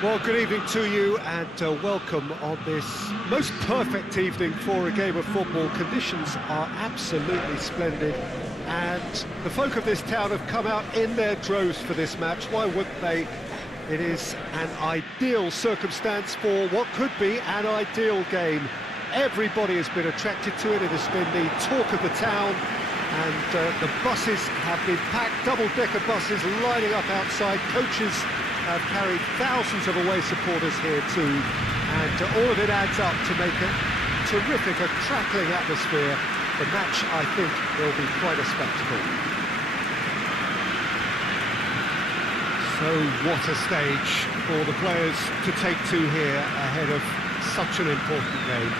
Well, good evening to you and welcome on this most perfect evening for a game of football. Conditions are absolutely splendid and the folk of this town have come out in their droves for this match. Why wouldn't they? It is an ideal circumstance for what could be an ideal game. Everybody has been attracted to it. It has been the talk of the town and the buses have been packed, double-decker buses lining up outside. Coaches have carried thousands of away supporters here too, and all of it adds up to make a terrific, a crackling atmosphere. The match, I think, will be quite a spectacle. So what a stage for the players to take to here ahead of such an important game.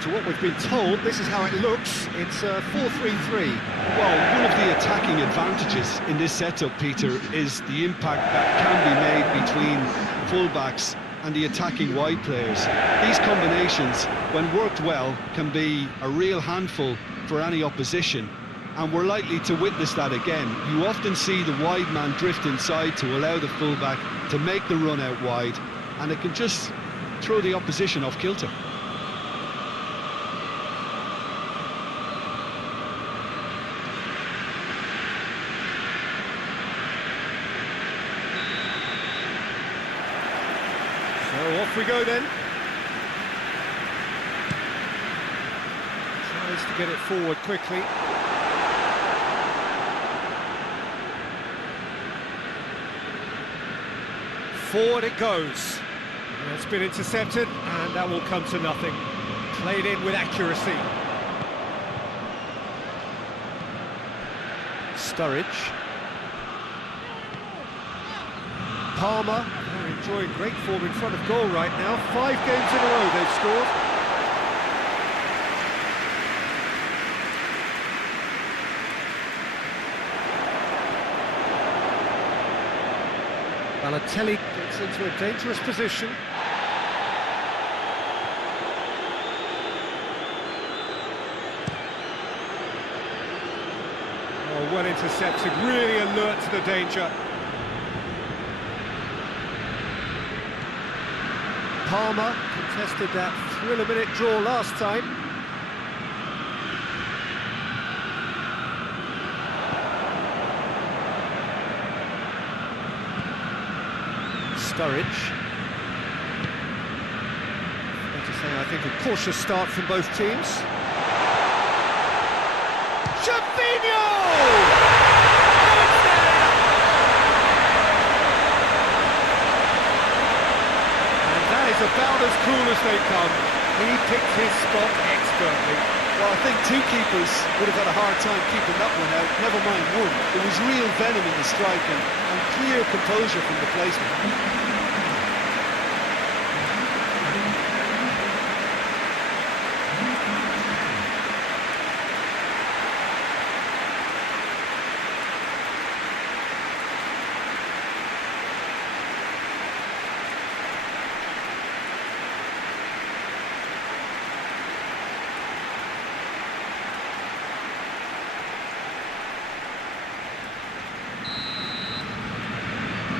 To what we've been told, this is how it looks. It's 4-3-3. Well, one of the attacking advantages in this setup, Peter, is the impact that can be made between fullbacks and the attacking wide players. These combinations, when worked well, can be a real handful for any opposition, and we're likely to witness that again. You often see the wide man drift inside to allow the fullback to make the run out wide, and it can just throw the opposition off kilter. So off we go then. Tries to get it forward quickly. Forward it goes. And it's been intercepted, and that will come to nothing. Played in with accuracy. Sturridge. Palmer, they're enjoying great form in front of goal right now. 5 games in a row they've scored. Balotelli gets into a dangerous position. Oh, well intercepted, really alert to the danger. Palmer contested that thrill-a-minute draw last time. Sturridge. Fair to say, I think a cautious start from both teams. Chavinho! About as cool as they come. He picked his spot expertly. Well, I think 2 keepers would have had a hard time keeping that one out, never mind 1. There was real venom in the strike and clear composure from the placement.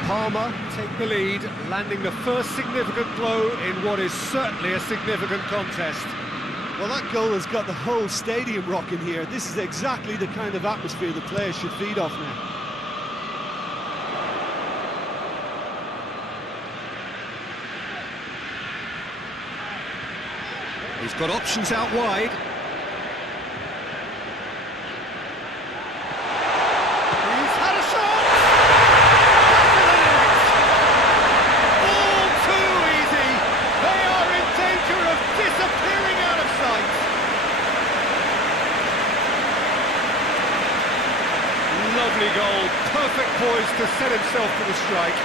Palmer take the lead, landing the first significant blow in what is certainly a significant contest. Well, that goal has got the whole stadium rocking here. This is exactly the kind of atmosphere the players should feed off now. He's got options out wide. He's had a shot! All too easy. They are in danger of disappearing out of sight. Lovely goal. Perfect poise to set himself for the strike.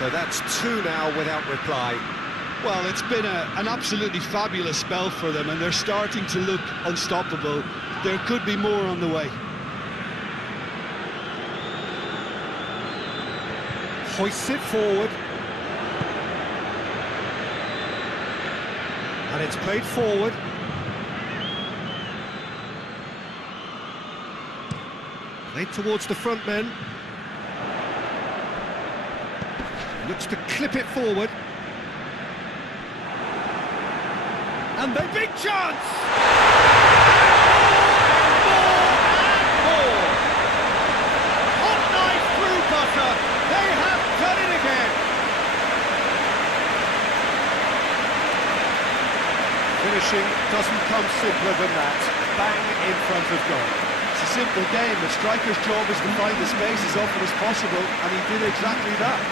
So that's two now without reply. Well, it's been an absolutely fabulous spell for them, and they're starting to look unstoppable. There could be more on the way. Hoists it forward. And it's played forward. Played towards the front men. Looks to clip it forward. And a big chance! More! Hot knife through butter. They have done it again. Finishing doesn't come simpler than that. Bang in front of goal. It's a simple game. The striker's job is to find the space as often as possible, and he did exactly that.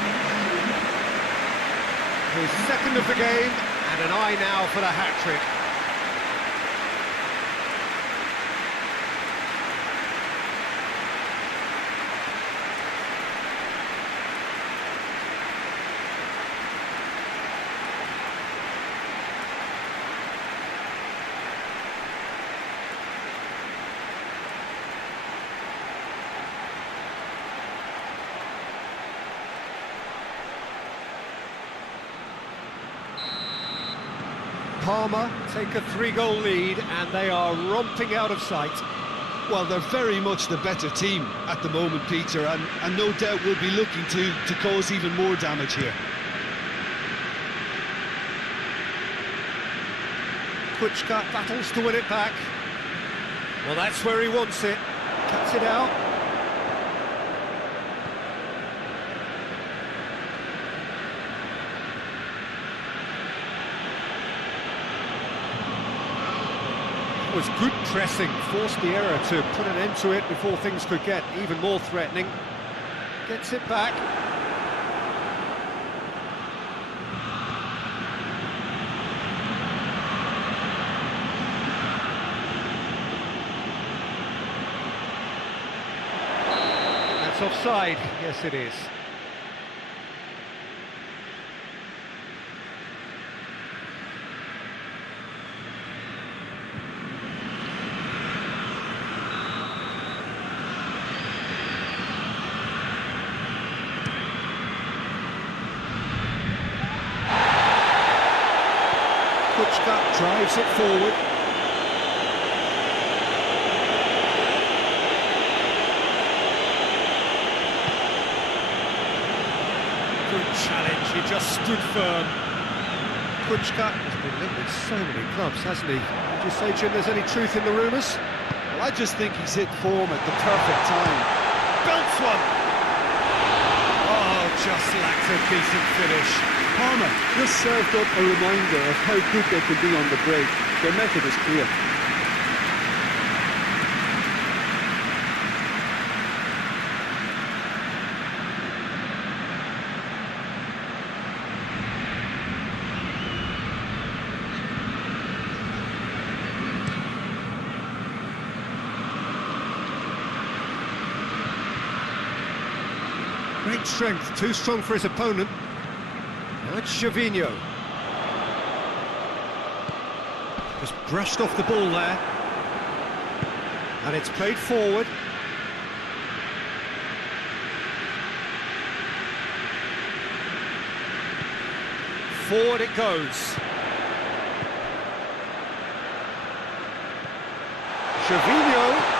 His second of the game, and an eye now for the hat-trick. Parma take a 3-goal lead, and they are romping out of sight. Well, they're very much the better team at the moment, Peter, and no doubt will be looking to cause even more damage here. Kuchka battles to win it back. Well, that's where he wants it. Cuts it out. It was good pressing, forced the error to put an end to it before things could get even more threatening. Gets it back. That's offside. Yes, it is. Kuchka drives it forward. Good challenge, he just stood firm. Kuchka has been linked with so many clubs, hasn't he? Would you say, Jim, there's any truth in the rumours? Well, I just think he's hit form at the perfect time. Belts one! Oh, just lacked a decent finish. Parma just served up a reminder of how good they could be on the break. Their method is clear. Great strength, too strong for his opponent. Now it's Gervinho. Just brushed off the ball there. And it's played forward. Forward it goes. Gervinho.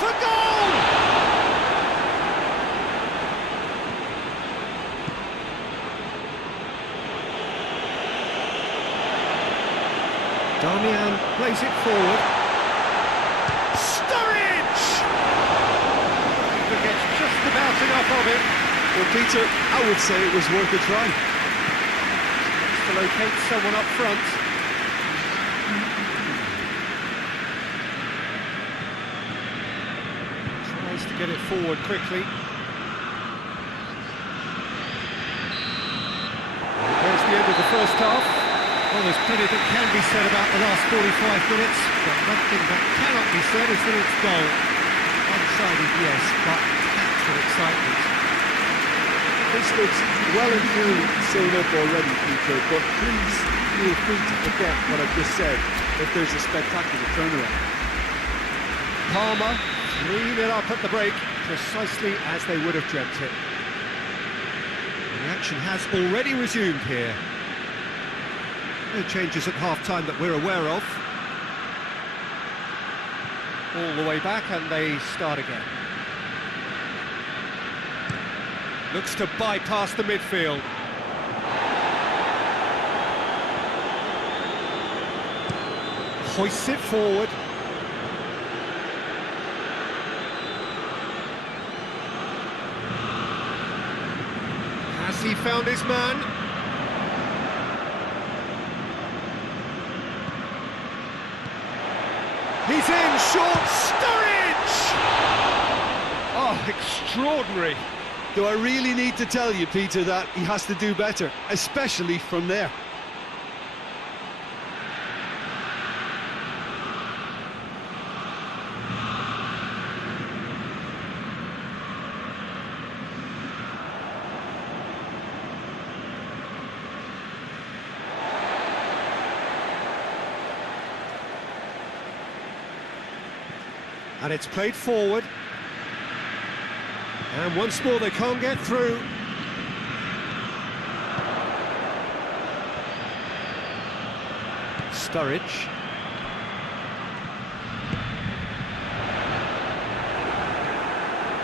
For goal! Damian plays it forward. Sturridge! But gets just about enough of it. Well, Peter, I would say it was worth a try. Tries to locate someone up front. To get it forward quickly. There's the end of the first half. Well, there's plenty that can be said about the last 45 minutes, but one thing that cannot be said is that it's goal. One-sided, yes, but packed with excitement. This looks well and truly sewn up already, Peter, but please feel free to forget what I've just said if there's a spectacular turnaround. Palmer, 3-0 up at the break, precisely as they would have dreamt it. The action has already resumed here. No changes at half-time that we're aware of. All the way back and they start again. Looks to bypass the midfield. Hoists it forward. Has he found his man? He's in, short, Sturridge! Oh, extraordinary. Do I really need to tell you, Peter, that he has to do better, especially from there? And it's played forward. And once more they can't get through. Sturridge.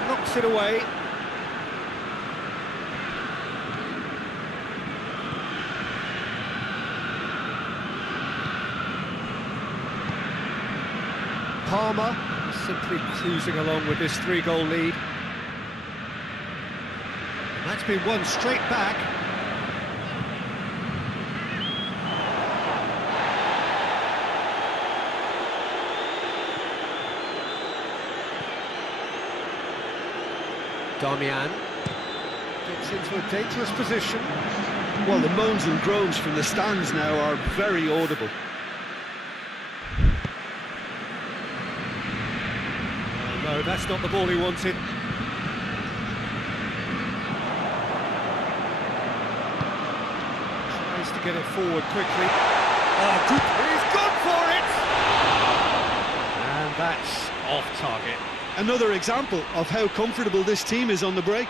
Knocks it away. Palmer simply cruising along with this 3-goal lead. And that's been won straight back. Damian gets into a dangerous position. Well, the moans and groans from the stands now are very audible. No, that's not the ball he wanted. Tries to get it forward quickly. Oh, good. He's gone for it! And that's off target. Another example of how comfortable this team is on the break.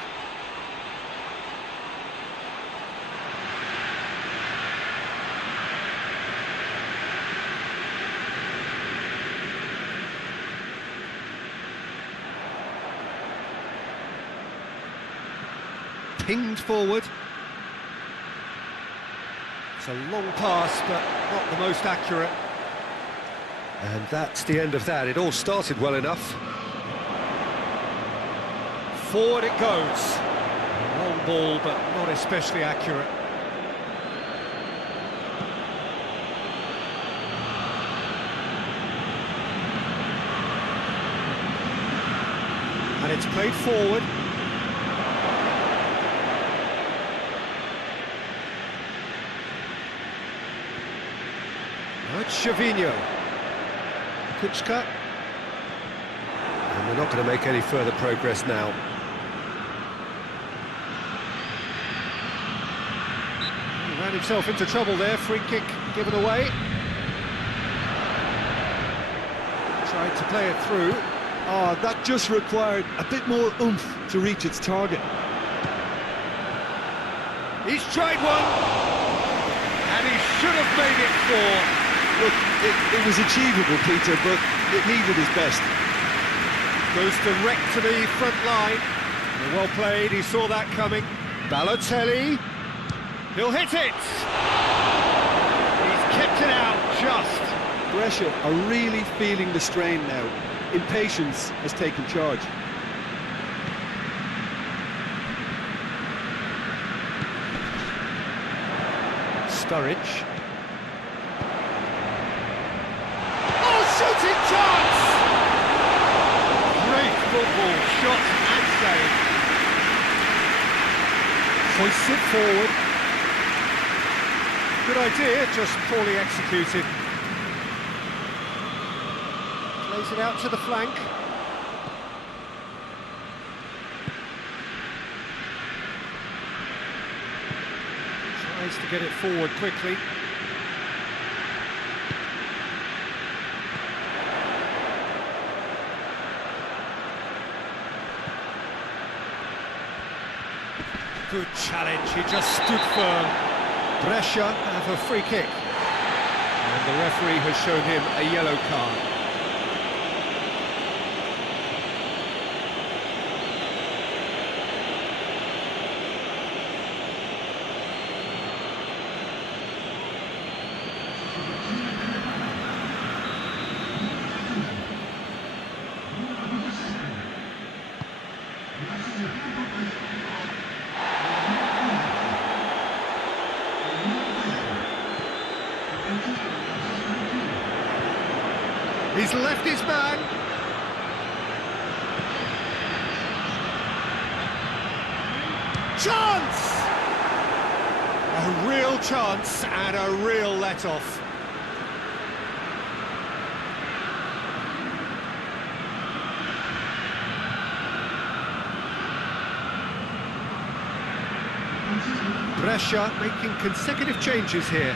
Pinged forward. It's a long pass, but not the most accurate. And that's the end of that. It all started well enough. Forward it goes. Long ball, but not especially accurate. And it's played forward. Chavinho. Kuchka. And they're not going to make any further progress now. He ran himself into trouble there, free kick given away. Tried to play it through. Oh, that just required a bit more oomph to reach its target. He's tried one, and he should have made it four. Look, it was achievable, Peter, but it needed his best. Goes direct to the front line. Well played, he saw that coming. Balotelli. He'll hit it! He's kept it out, just. Brescia are really feeling the strain now. Impatience has taken charge. Sturridge. Shooting chance! Great football, shot and save. Hoists it forward. Good idea, just poorly executed. Plays it out to the flank. Tries to get it forward quickly. Good challenge, he just stood firm. Brescia have a free kick. And the referee has shown him a yellow card. He's left his man. Chance! A real chance and a real let-off. Brescia making consecutive changes here.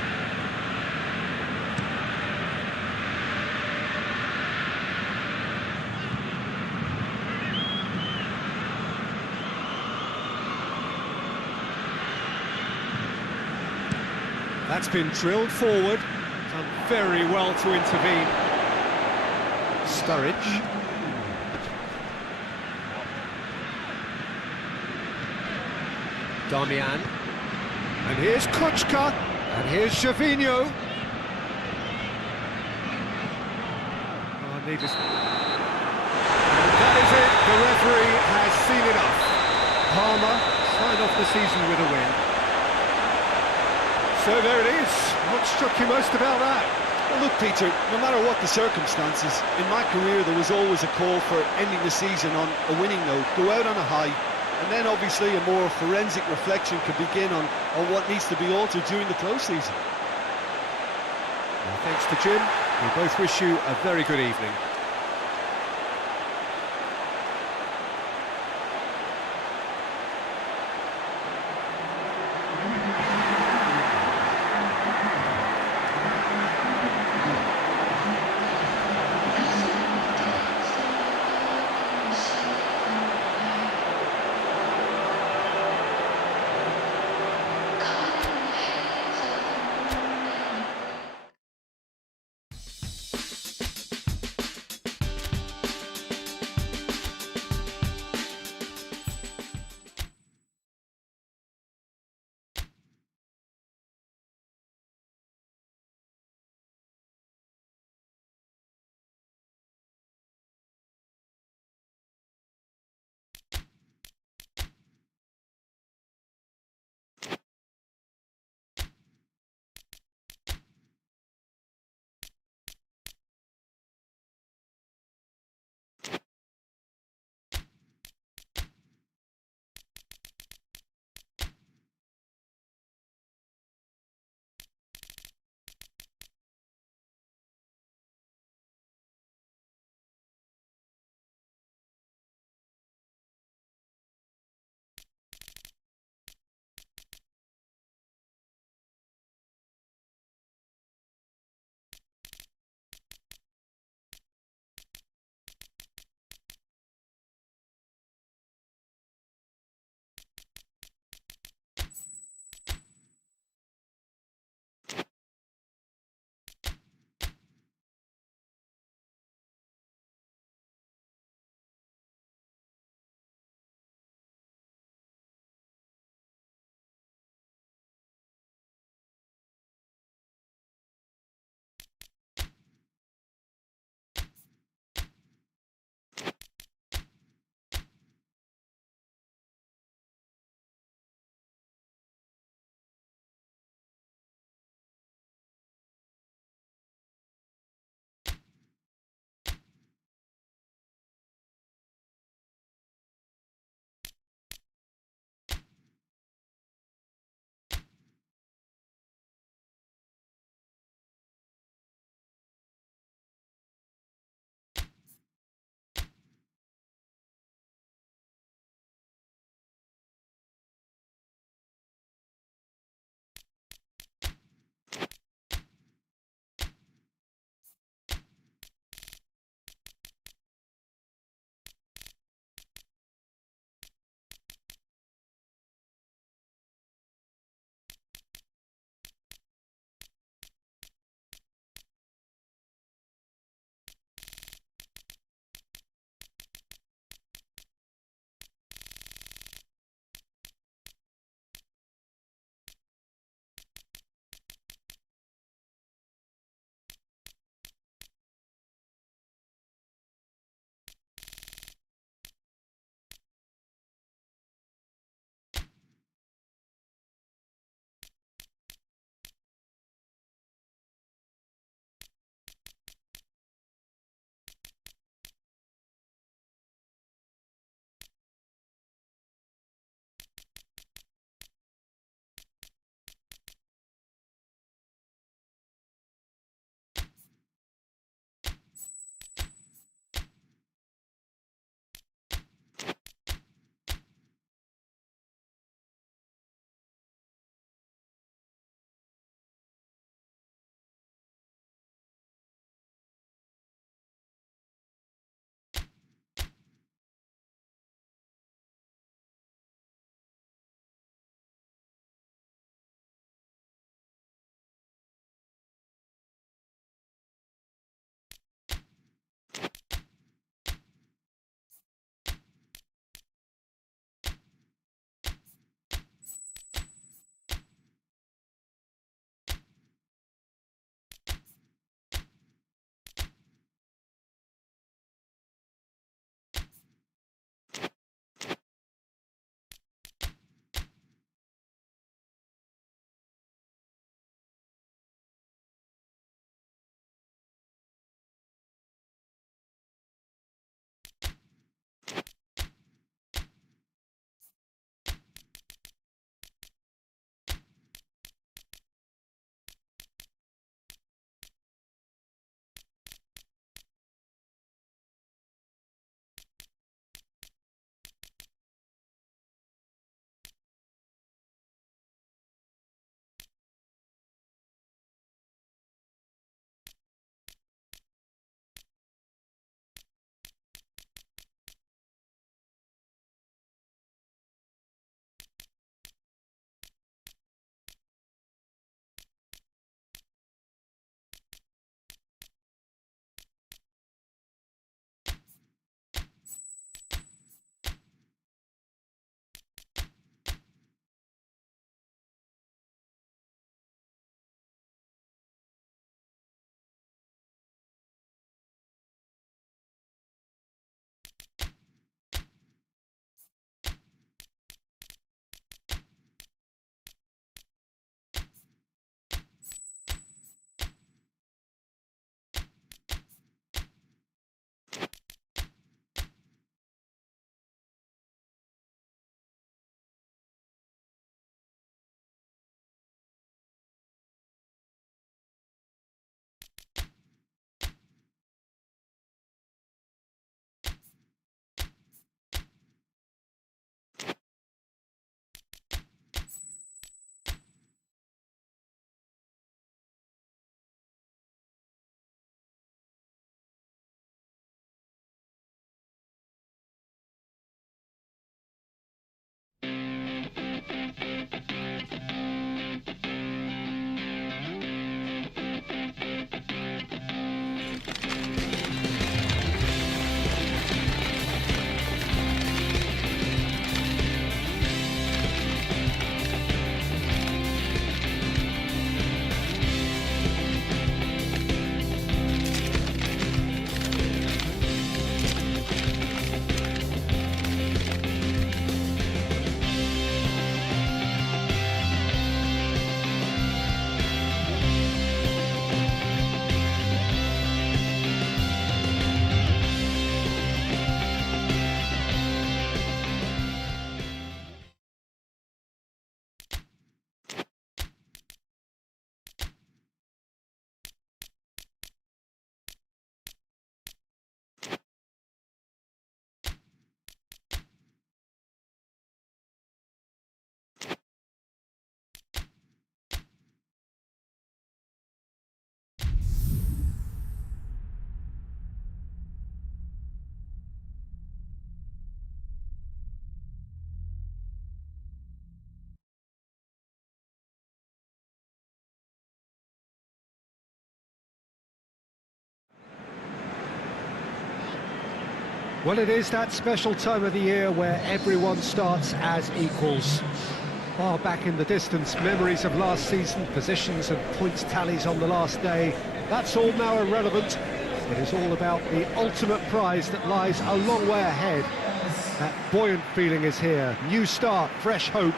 That's been drilled forward. Done very well to intervene. Sturridge. Damian. And here's Kuchka. And here's Gervinho. Oh, needless. And that is it. The referee has seen enough. Parma sign off the season with a win. So there it is. What struck you most about that? Well, look, Peter, no matter what the circumstances, in my career there was always a call for ending the season on a winning note, go out on a high, and then obviously a more forensic reflection could begin on what needs to be altered during the close season. Well, thanks to Jim. We both wish you a very good evening. Well, it is that special time of the year where everyone starts as equals. Far back in the distance, memories of last season, positions and points tallies on the last day, that's all now irrelevant. It is all about the ultimate prize that lies a long way ahead. That buoyant feeling is here. New start, fresh hope.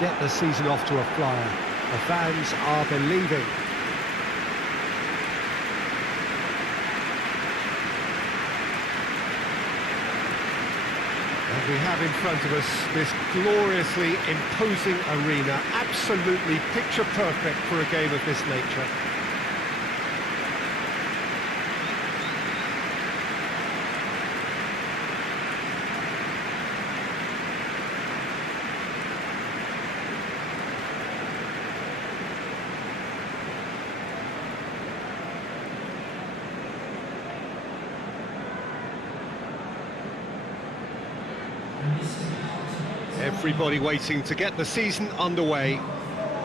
Get the season off to a flyer. The fans are believing. And we have in front of us this gloriously imposing arena, absolutely picture perfect for a game of this nature. Everybody waiting to get the season underway.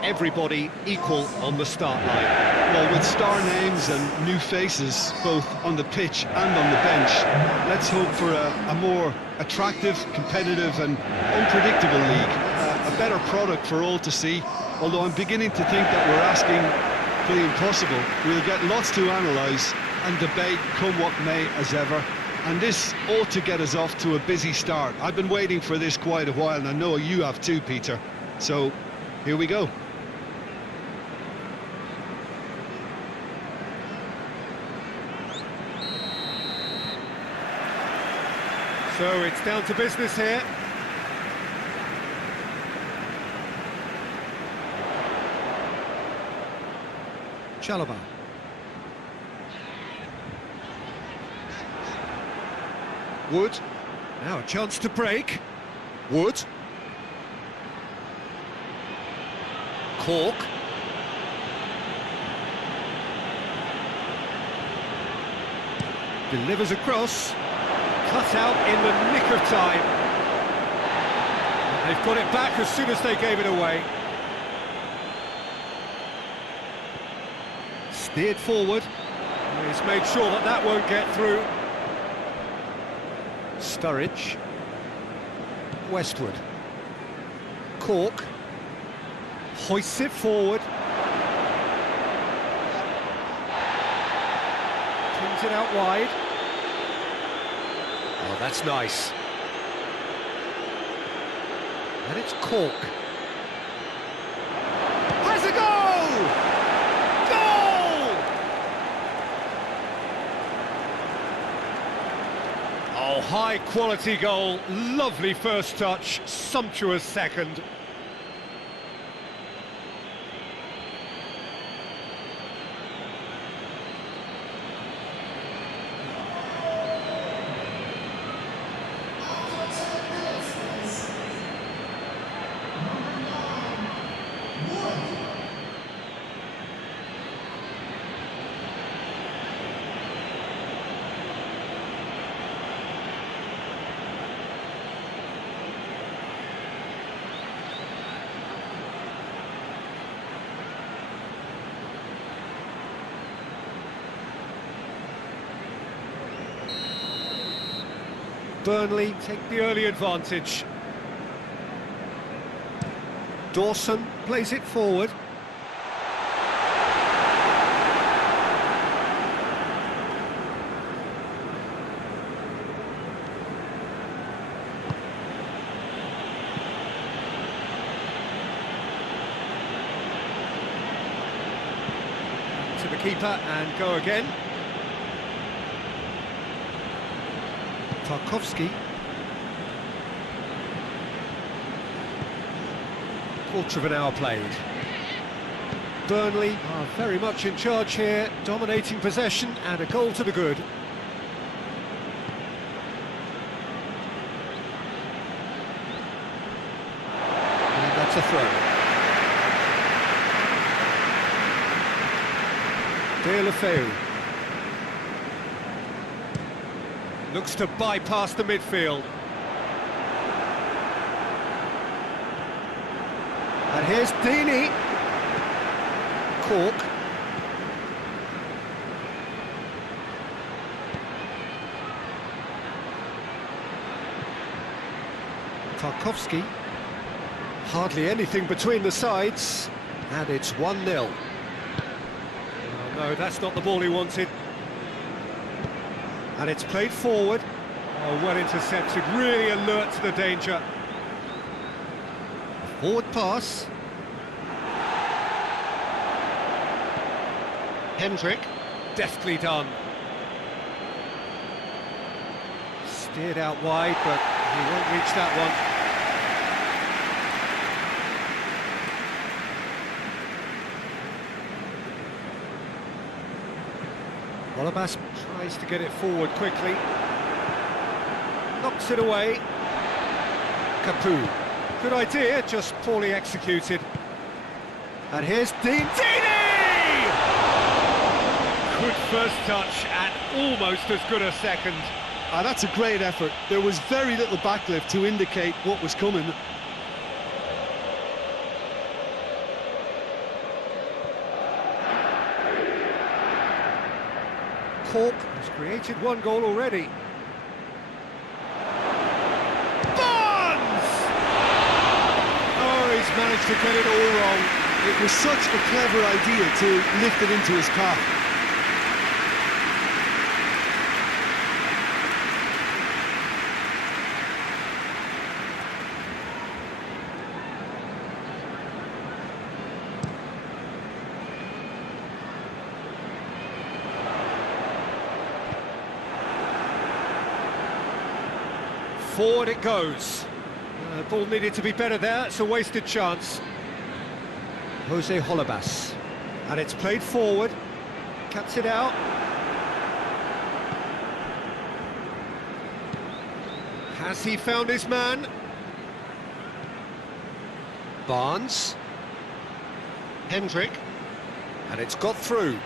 Everybody equal on the start line. Well, with star names and new faces, both on the pitch and on the bench, let's hope for a more attractive, competitive and unpredictable league. A better product for all to see, although I'm beginning to think that we're asking for the impossible. We'll get lots to analyse and debate, come what may, as ever. And this ought to get us off to a busy start. I've been waiting for this quite a while, and I know you have too, Peter. So, here we go. So, it's down to business here. Chalobah. Wood, now a chance to break. Wood. Cork. Delivers across. Cut out in the nick of time. They've got it back as soon as they gave it away. Steered forward. He's made sure that that won't get through. Sturridge. Westwood. Cork. Hoists it forward. Pins it out wide. Oh, that's nice. And it's Cork. Has a goal! Goal! Oh, high-quality goal, lovely first touch, sumptuous second. Burnley take the early advantage. Dawson plays it forward. To the keeper and go again. Tarkowski. Quarter of an hour played. Burnley are very much in charge here, dominating possession and a goal to the good. And that's a throw. Deulofeu. Looks to bypass the midfield. And here's Deeney. Cork. Tarkovsky. Hardly anything between the sides, and it's 1-0. Oh, no, that's not the ball he wanted. And it's played forward. Oh, well intercepted, really alert to the danger. Forward pass. Hendrick, deftly done. Steered out wide, but he won't reach that one. Wallabass tries to get it forward quickly. Knocks it away. Capu. Good idea, just poorly executed. And here's Dean. Deeney! Good first touch and almost as good a second. That's a great effort. There was very little backlift to indicate what was coming. Cork has created one goal already. Barnes! Oh, he's managed to get it all wrong. It was such a clever idea to lift it into his path. Forward it goes. Ball needed to be better there, it's a wasted chance. Jose Holebas. And it's played forward. Cuts it out. Has he found his man? Barnes. Hendrick. And it's got through.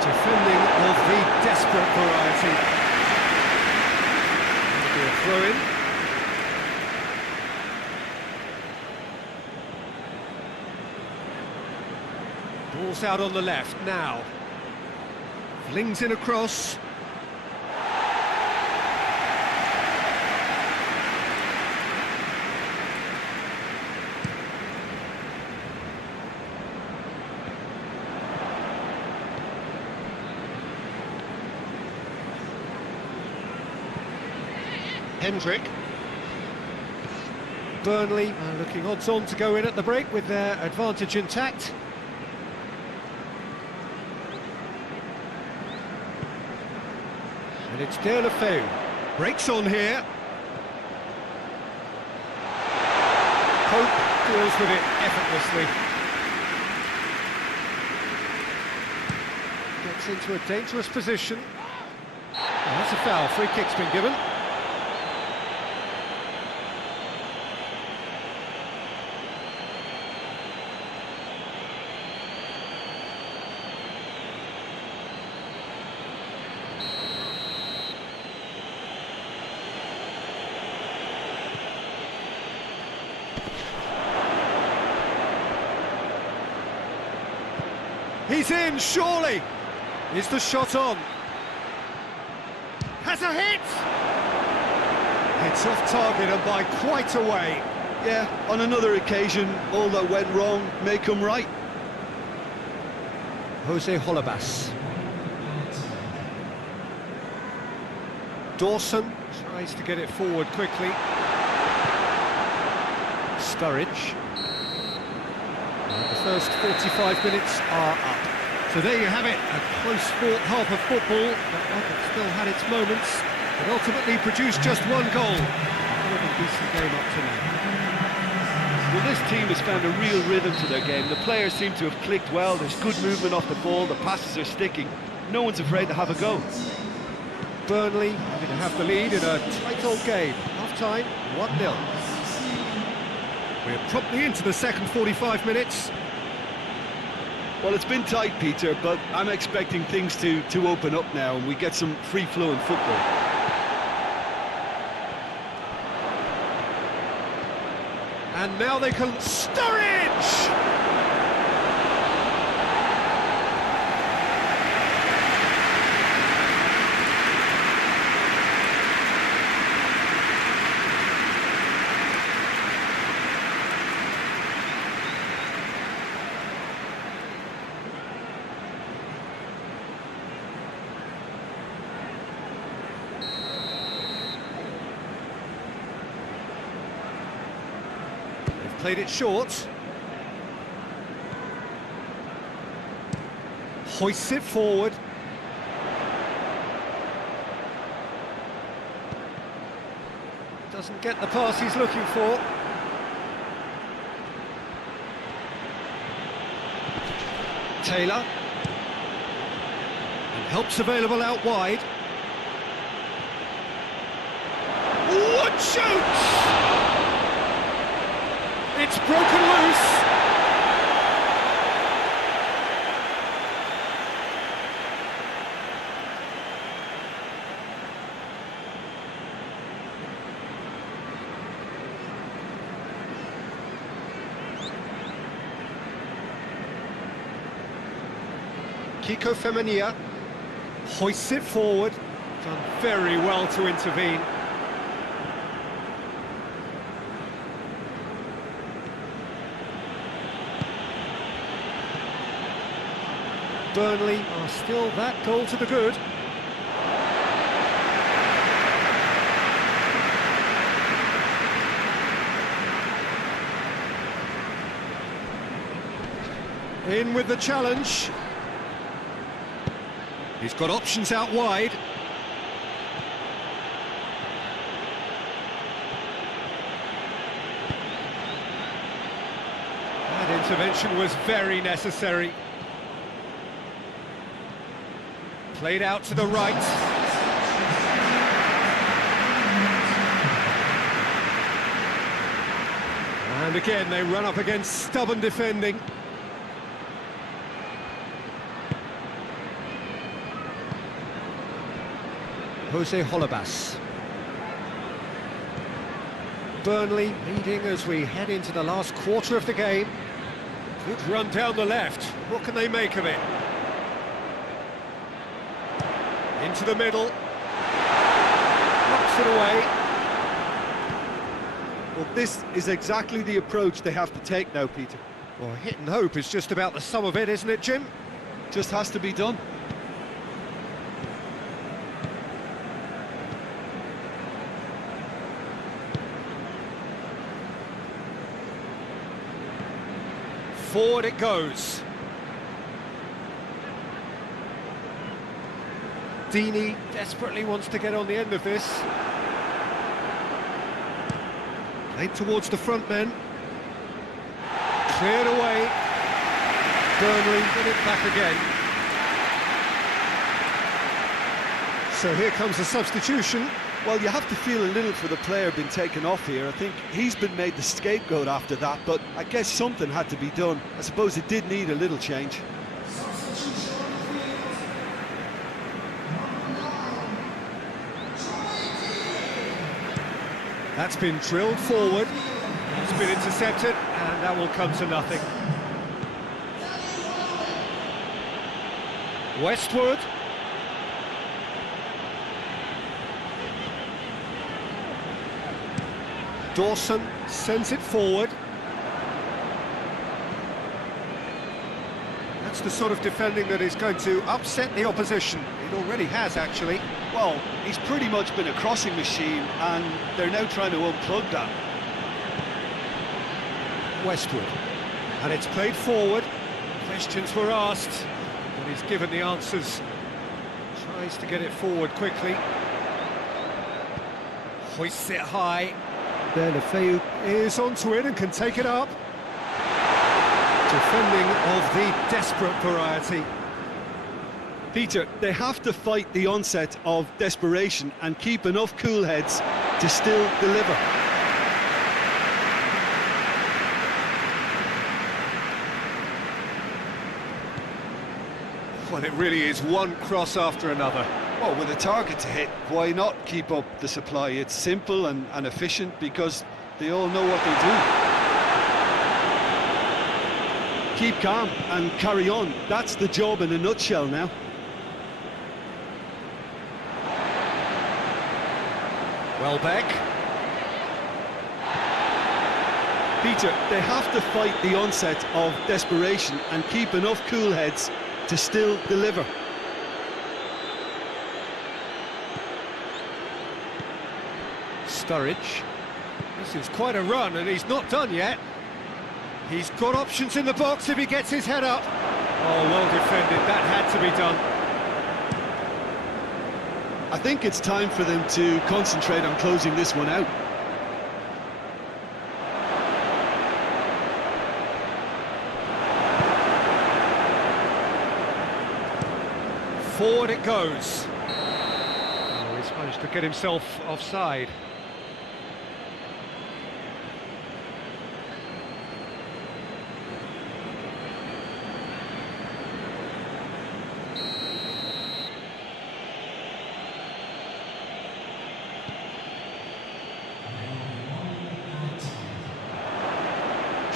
Defending of the desperate variety. Throw in. Ball's out on the left now. Flings in across. Hendrick. Burnley looking odds on to go in at the break with their advantage intact. And it's Deulofeu. Breaks on here. Pope deals with it effortlessly. Gets into a dangerous position. Oh, that's a foul. Free kick's been given. He's in, surely! Is the shot on? Has a hit! It's off target and by quite a way. Yeah, on another occasion, all that went wrong may come right. Jose Holebas. Dawson tries to get it forward quickly. Sturridge. And the first 45 minutes are up. So there you have it, a close-fought half of football, but one that still had its moments, but ultimately produced just one goal. Another decent game up to now. Well, this team has found a real rhythm to their game. The players seem to have clicked well, there's good movement off the ball, the passes are sticking. No one's afraid to have a go. Burnley happy to have the lead in a tight old game. Half-time, 1-0. We're promptly into the second 45 minutes. Well, it's been tight, Peter, but I'm expecting things to open up now and we get some free-flowing football. And now they can... Sturridge! Played it short. Hoists it forward. Doesn't get the pass he's looking for. Taylor. And help's available out wide. What shoots! It's broken loose. Kiko Femenia hoists it forward. Done very well to intervene. Burnley are still that goal to the good. In with the challenge. He's got options out wide. That intervention was very necessary. Played out to the right. And again, they run up against stubborn defending. Jose Holebas. Burnley leading as we head into the last quarter of the game. Good run down the left. What can they make of it? Into the middle. Knocks it away. Well, this is exactly the approach they have to take now, Peter. Well, hit and hope is just about the sum of it, isn't it, Jim? Just has to be done. Forward it goes. Dini desperately wants to get on the end of this. Played towards the front men. Cleared away. Burnley get it back again. So here comes the substitution. Well, you have to feel a little for the player being taken off here. I think he's been made the scapegoat after that, but I guess something had to be done. I suppose it did need a little change. That's been drilled forward. It's been intercepted, and that will come to nothing. Westwood. Dawson sends it forward. That's the sort of defending that is going to upset the opposition. It already has, actually. Well, he's pretty much been a crossing machine, and they're now trying to unplug that. Westwood. And it's played forward. Questions were asked, but he's given the answers. Tries to get it forward quickly. Hoists it high. Then Afeu is onto it and can take it up. Defending of the desperate variety. Peter, they have to fight the onset of desperation and keep enough cool heads to still deliver. Well, it really is one cross after another. Well, with a target to hit, why not keep up the supply? It's simple and efficient because they all know what they do. Keep calm and carry on. That's the job in a nutshell now. Welbeck. Peter, they have to fight the onset of desperation and keep enough cool heads to still deliver. Sturridge. This is quite a run, and he's not done yet. He's got options in the box if he gets his head up. Oh, well defended, that had to be done. I think it's time for them to concentrate on closing this one out. Forward it goes. Oh, he's managed to get himself offside.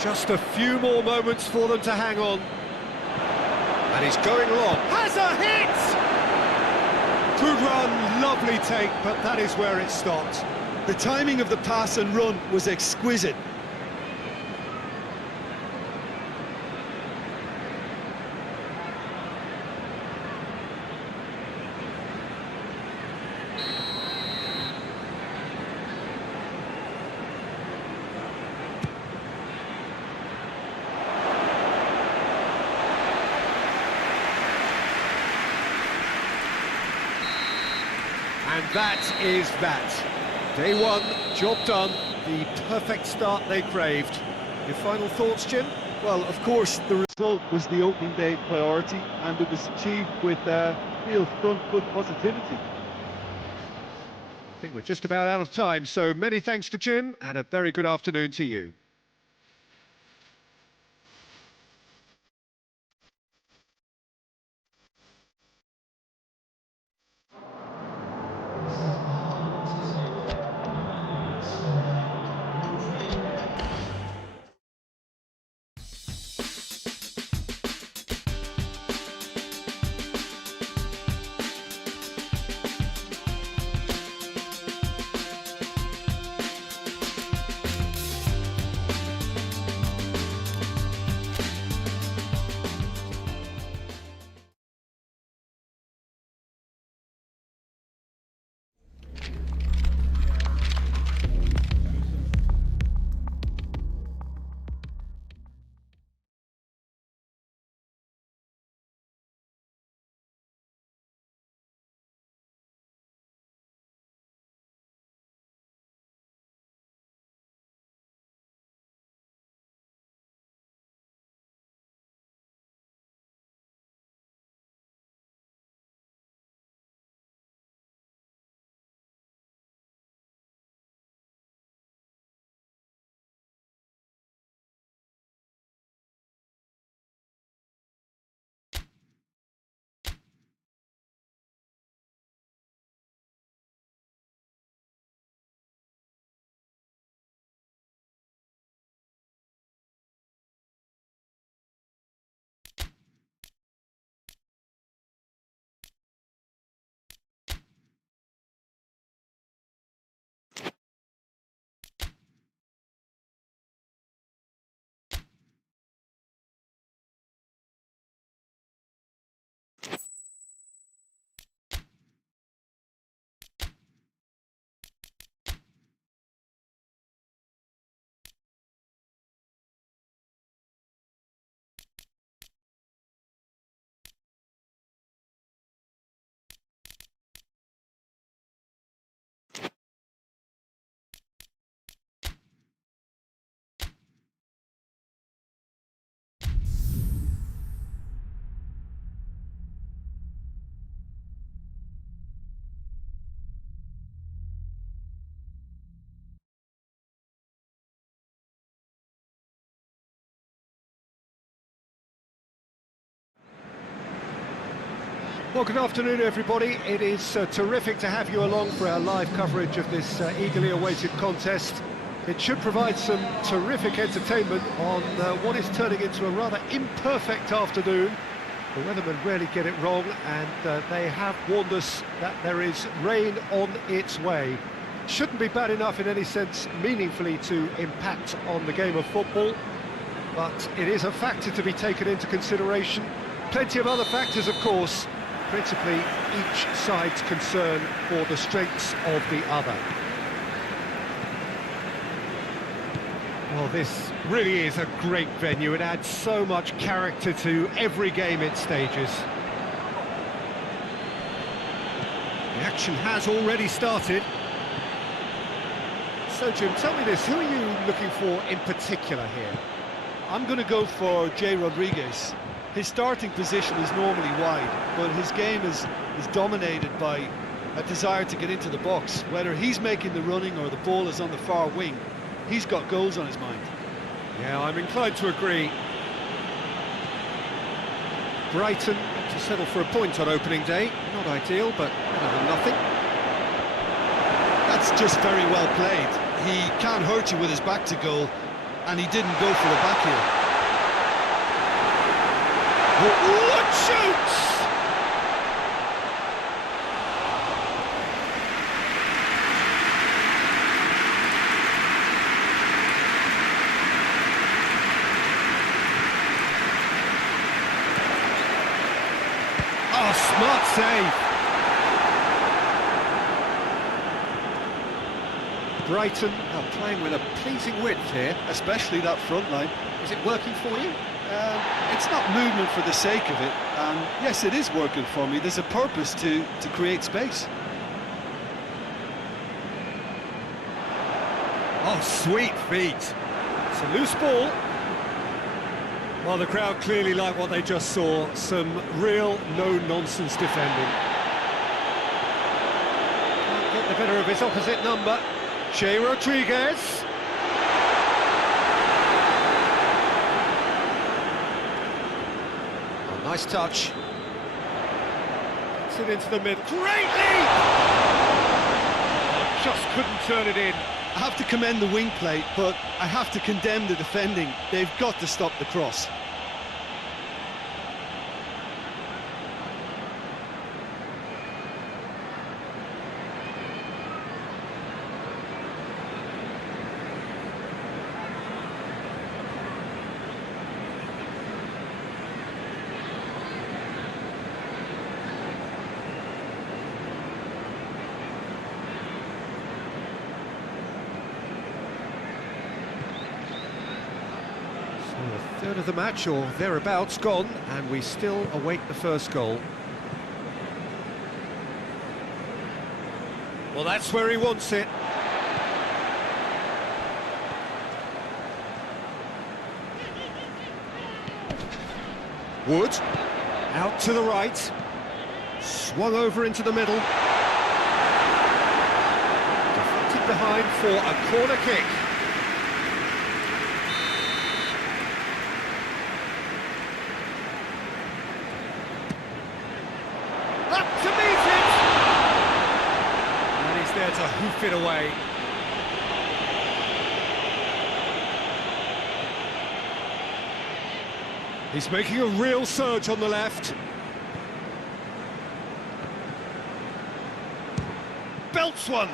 Just a few more moments for them to hang on. And he's going long. Has a hit! Good run, lovely take, but that is where it stopped. The timing of the pass and run was exquisite. And that is that. Day one, job done, the perfect start they craved. Your final thoughts, Jim? Well, of course, the result was the opening day priority, and it was achieved with real front-foot positivity. I think we're just about out of time, so many thanks to Jim, and a very good afternoon to you. Well, good afternoon, everybody. It is terrific to have you along for our live coverage of this eagerly awaited contest. It should provide some terrific entertainment on what is turning into a rather imperfect afternoon. The weathermen rarely get it wrong, and they have warned us that there is rain on its way. Shouldn't be bad enough in any sense meaningfully to impact on the game of football, but it is a factor to be taken into consideration. Plenty of other factors, of course, principally each side's concern for the strengths of the other. Well, this really is a great venue. It adds so much character to every game it stages. The action has already started. So, Jim, tell me this, who are you looking for in particular here? I'm going to go for Jay Rodriguez. His starting position is normally wide, but his game is dominated by a desire to get into the box. Whether he's making the running or the ball is on the far wing, he's got goals on his mind. Yeah, I'm inclined to agree. Brighton to settle for a point on opening day. Not ideal, but better than nothing. That's just very well played. He can't hurt you with his back to goal, and he didn't go for the back heel. What shoots! Oh, smart save. Brighton are playing with a pleasing width here. Especially that front line. Is it working for you? It's not movement for the sake of it, and yes, it is working for me. There's a purpose to create space. Oh, sweet feet. It's a loose ball. Well, the crowd clearly like what they just saw. Some real no-nonsense defending. Can't get the better of his opposite number. Jay Rodriguez. Oh, nice touch. Gets it into the middle. Great lead! Oh, just couldn't turn it in. I have to commend the wing play, but I have to condemn the defending. They've got to stop the cross. A third of the match, or thereabouts, gone, and we still await the first goal. Well, that's where he wants it. Wood, out to the right, swung over into the middle. Deflected behind for a corner kick. There to hoof it away. He's making a real surge on the left. Belts one.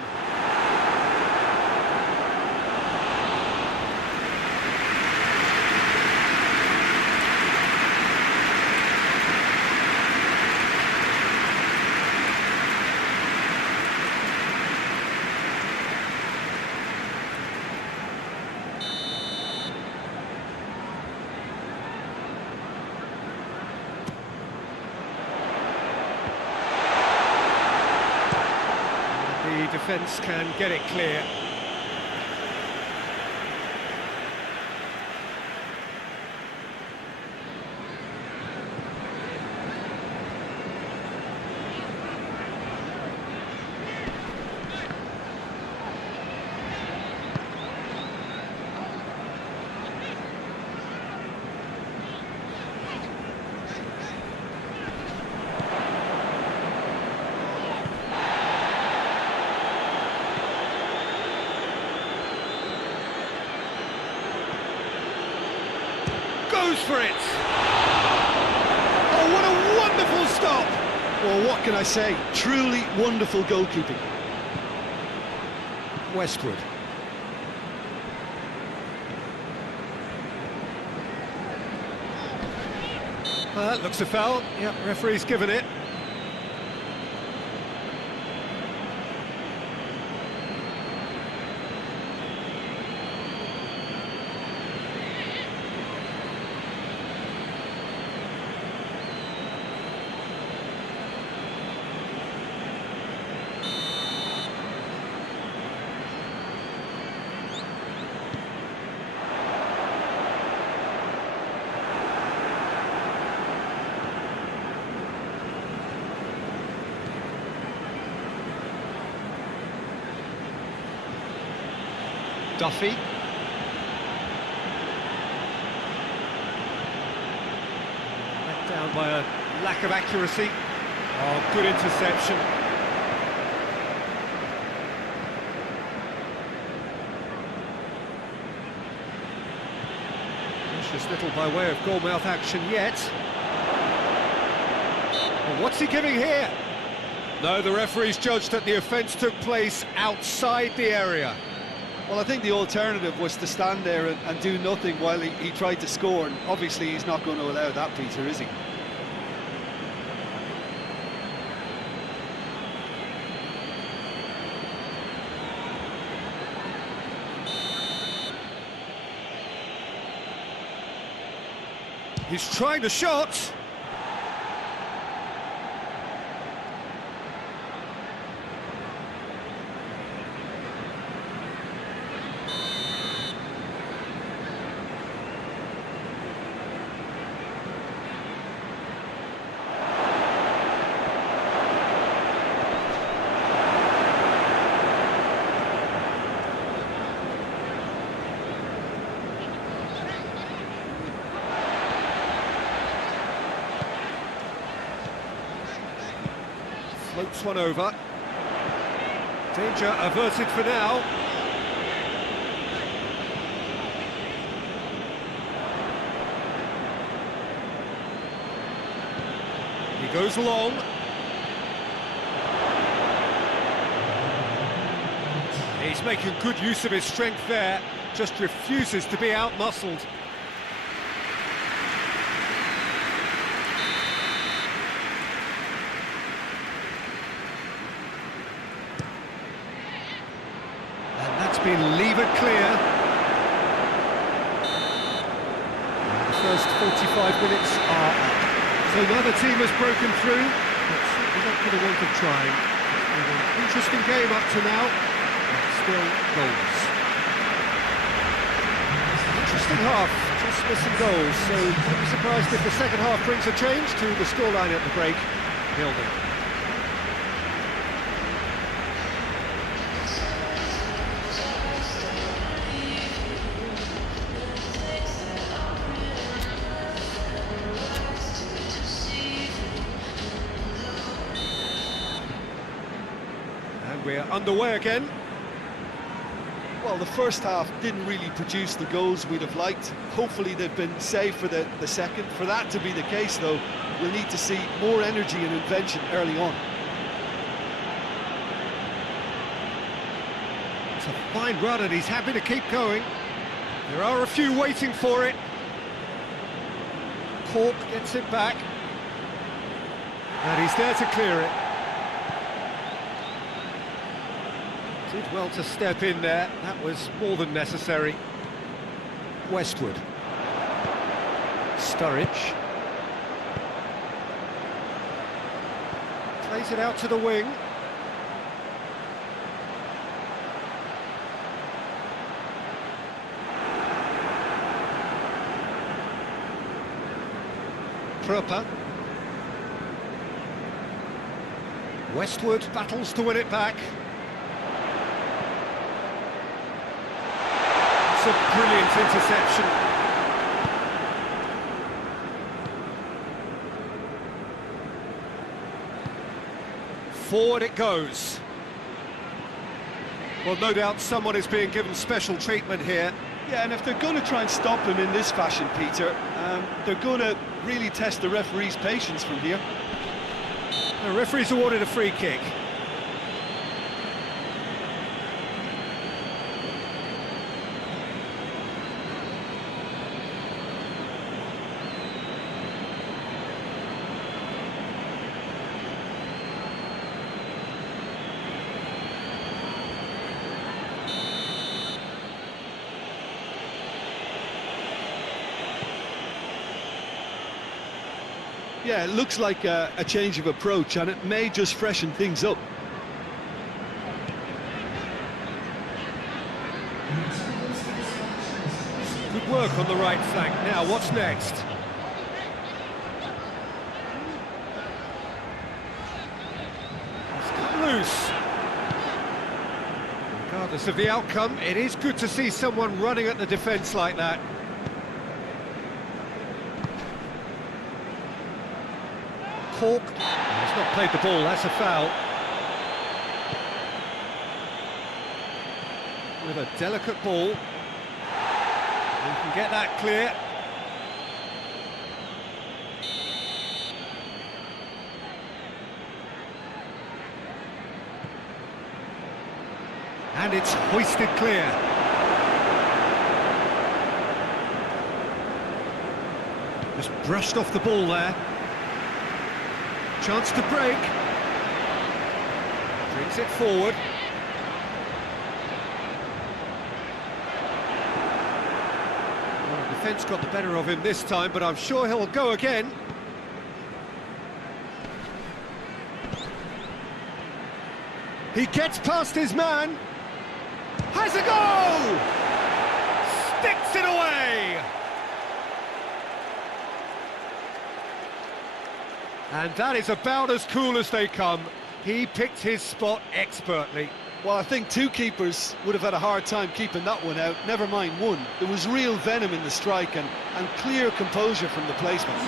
The defence can get it clear. Goes for it! Oh, what a wonderful stop! Well, what can I say? Truly wonderful goalkeeping. Westwood. That looks a foul. Yep, referee's given it. Duffy. Let down by a lack of accuracy. Oh, good interception. Precious little by way of goalmouth action yet. Well, what's he giving here? No, the referee's judged that the offence took place outside the area. Well, I think the alternative was to stand there and do nothing while he tried to score, and obviously he's not going to allow that, Peter, is he? He's trying a shot. Floats one over. Danger averted for now. He goes long. He's making good use of his strength there, just refuses to be out-muscled. Been levered clear. The first 45 minutes are up. So neither team has broken through, but certainly not for the want of trying. It's been an interesting game up to now, but still goals. Interesting half, just missing goals, so don't be surprised if the second half brings a change to the scoreline at the break, 0-0. We're underway again. Well, the first half didn't really produce the goals we'd have liked. Hopefully they've been saved for the second. For that to be the case, though, we'll need to see more energy and invention early on. It's a fine run and he's happy to keep going. There are a few waiting for it. Cork gets it back. And he's there to clear it. Did well to step in there, that was more than necessary. Westwood. Sturridge. Plays it out to the wing. Proper. Westwood battles to win it back. It's a brilliant interception. Forward it goes. Well, no doubt someone is being given special treatment here. Yeah, and if they're going to try and stop him in this fashion, Peter, they're going to really test the referee's patience from here. The referee's awarded a free kick. Yeah, it looks like a change of approach, and it may just freshen things up. Good work on the right flank. Now, what's next? It's cut loose. Regardless of the outcome, it is good to see someone running at the defence like that. Cork. He's not played the ball, that's a foul. With a delicate ball. You can get that clear. And it's hoisted clear. Just brushed off the ball there. Chance to break. Brings it forward. Well, the defence got the better of him this time, but I'm sure he'll go again. He gets past his man. Has a go! Sticks it away! And that is about as cool as they come. He picked his spot expertly. Well, I think two keepers would have had a hard time keeping that one out, never mind one. There was real venom in the strike and clear composure from the placement.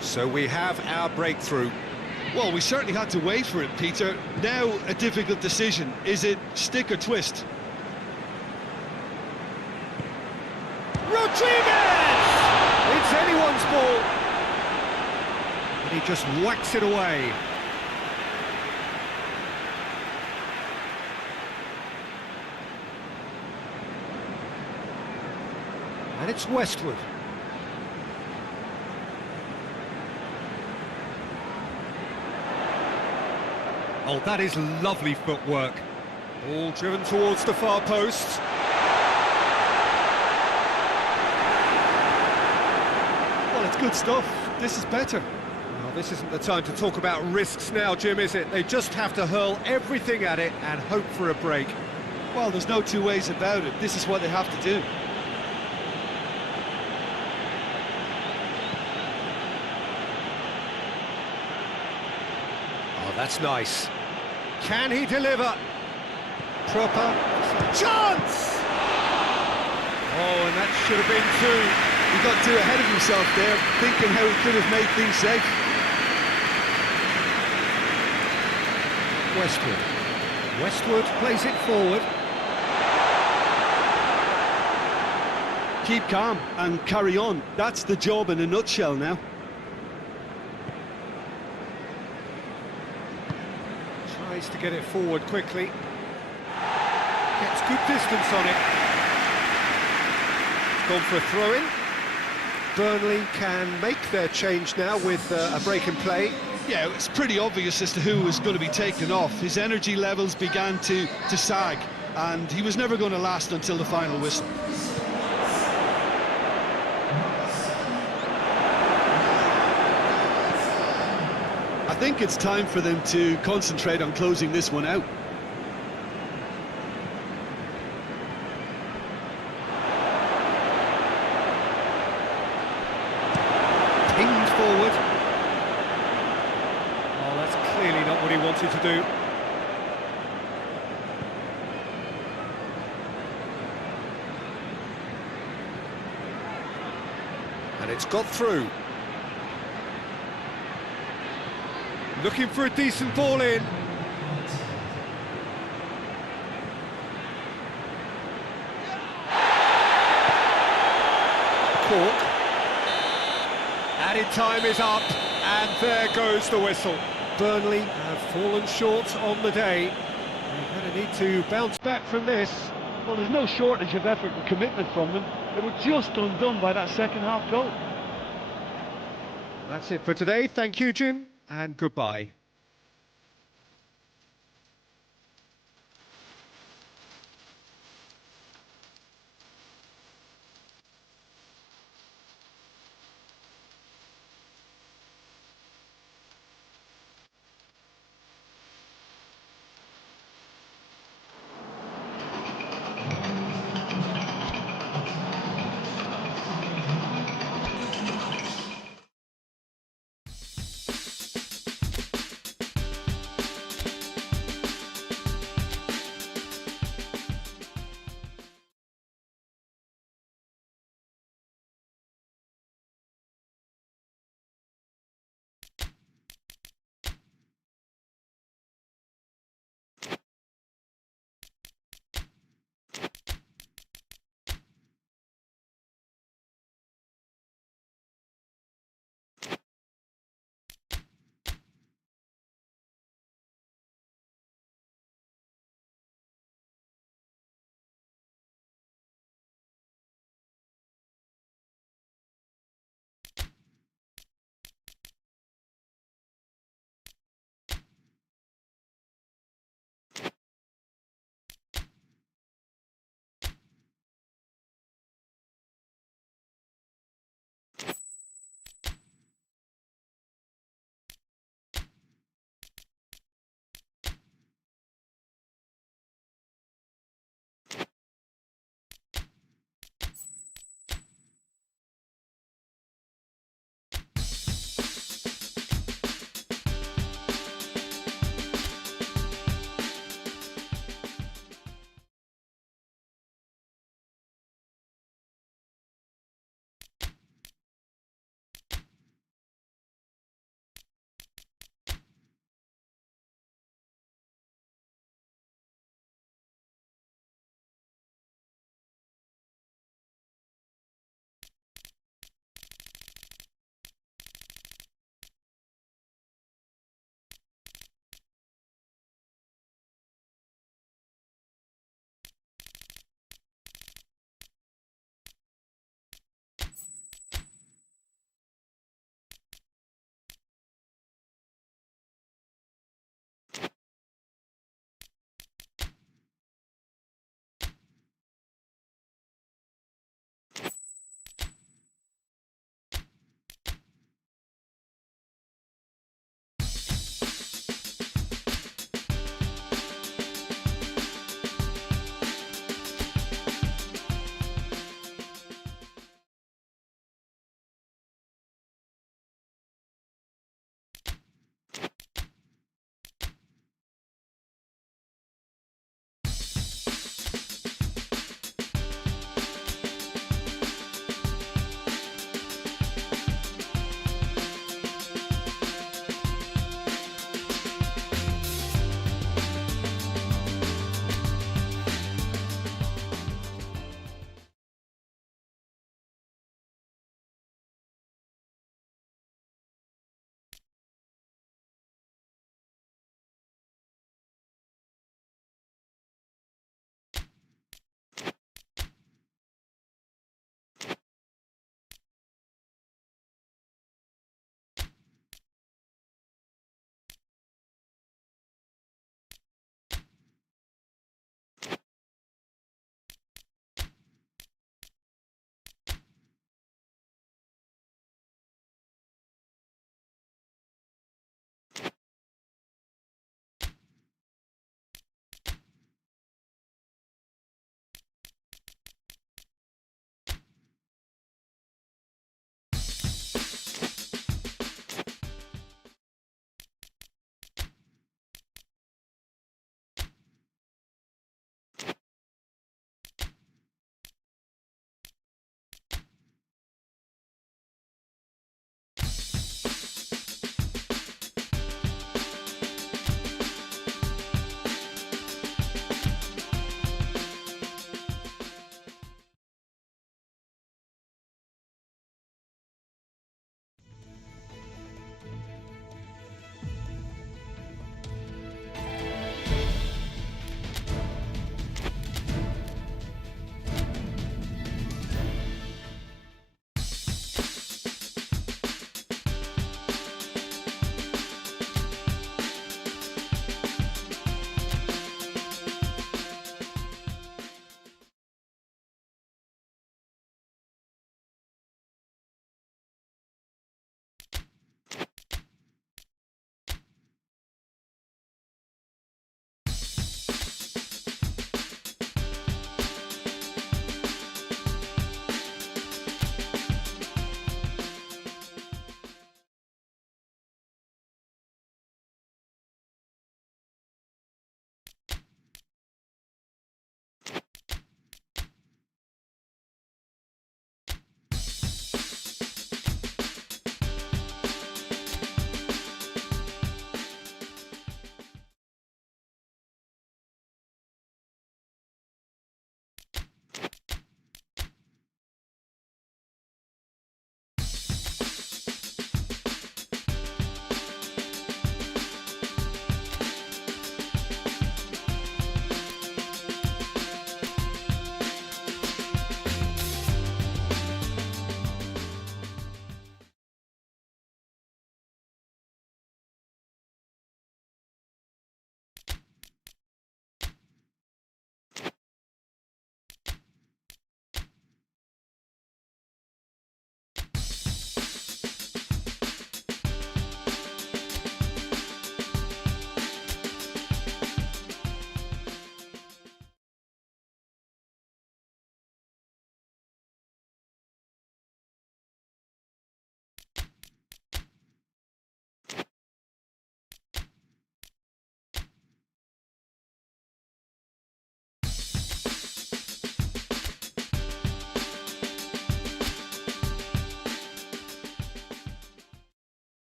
So we have our breakthrough. Well, we certainly had to wait for it, Peter. Now a difficult decision. Is it stick or twist? Rodriguez! It's anyone's ball. And he just whacks it away. And it's Westwood. Oh, that is lovely footwork. Ball driven towards the far post. Well, it's good stuff. This is better. Well, this isn't the time to talk about risks now, Jim, is it? They just have to hurl everything at it and hope for a break. Well, there's no two ways about it. This is what they have to do. Oh, that's nice. Can he deliver? Proper chance! Oh, and that should have been two. He got too ahead of himself there, thinking how he could have made things safe. Westwood. Westwood plays it forward. Keep calm and carry on. That's the job in a nutshell now. Tries to get it forward quickly. Gets good distance on it. It's gone for a throw-in. Burnley can make their change now with a break in play. Yeah, it's pretty obvious as to who was going to be taken off. His energy levels began to sag, and he was never going to last until the final whistle. I think it's time for them to concentrate on closing this one out. Pinged forward. Oh, that's clearly not what he wanted to do. And it's got through. Looking for a decent ball in. Cork. Added time is up, and there goes the whistle. Burnley have fallen short on the day. They're going to need to bounce back from this. Well, there's no shortage of effort and commitment from them. They were just undone by that second half goal. That's it for today. Thank you, Jim, and goodbye.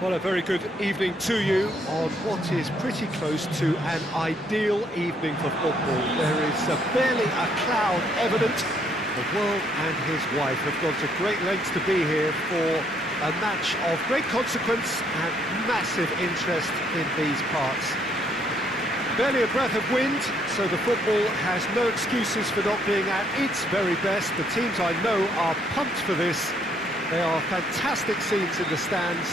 Well, a very good evening to you on what is pretty close to an ideal evening for football. There is barely a cloud evident. The world and his wife have gone to great lengths to be here for a match of great consequence and massive interest in these parts. Barely a breath of wind, so the football has no excuses for not being at its very best. The teams I know are pumped for this. They are fantastic scenes in the stands.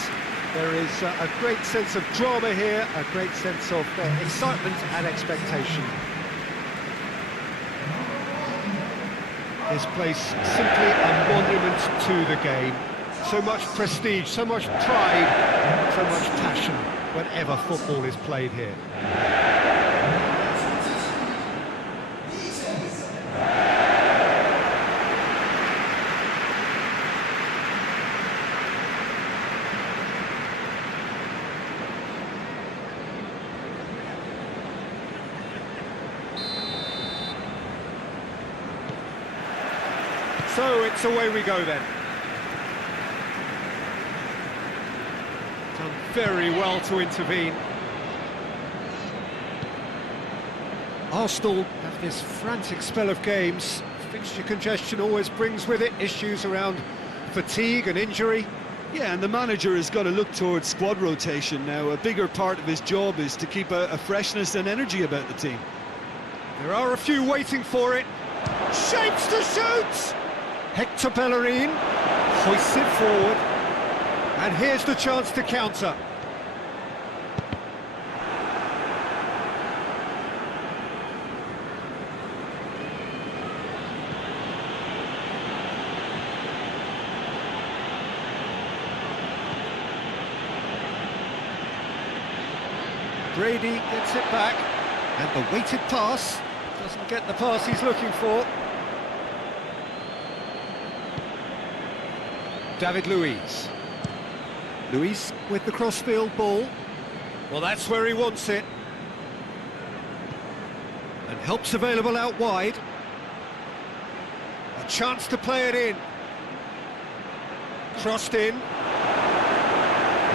There is a great sense of drama here, a great sense of excitement and expectation. This place simply a monument to the game. So much prestige, so much pride, so much passion whenever football is played here. So it's away we go then. Done very well to intervene. Arsenal have this frantic spell of games. Fixture congestion always brings with it issues around fatigue and injury. Yeah, and the manager has got to look towards squad rotation now. A bigger part of his job is to keep a freshness and energy about the team. There are a few waiting for it. Shapes to shoot! Hector Bellerin hoists it forward, and here's the chance to counter. Brady gets it back, and the weighted pass doesn't get the pass he's looking for. David Luiz. Luiz with the crossfield ball. Well, that's where he wants it. And help's available out wide. A chance to play it in. Crossed in.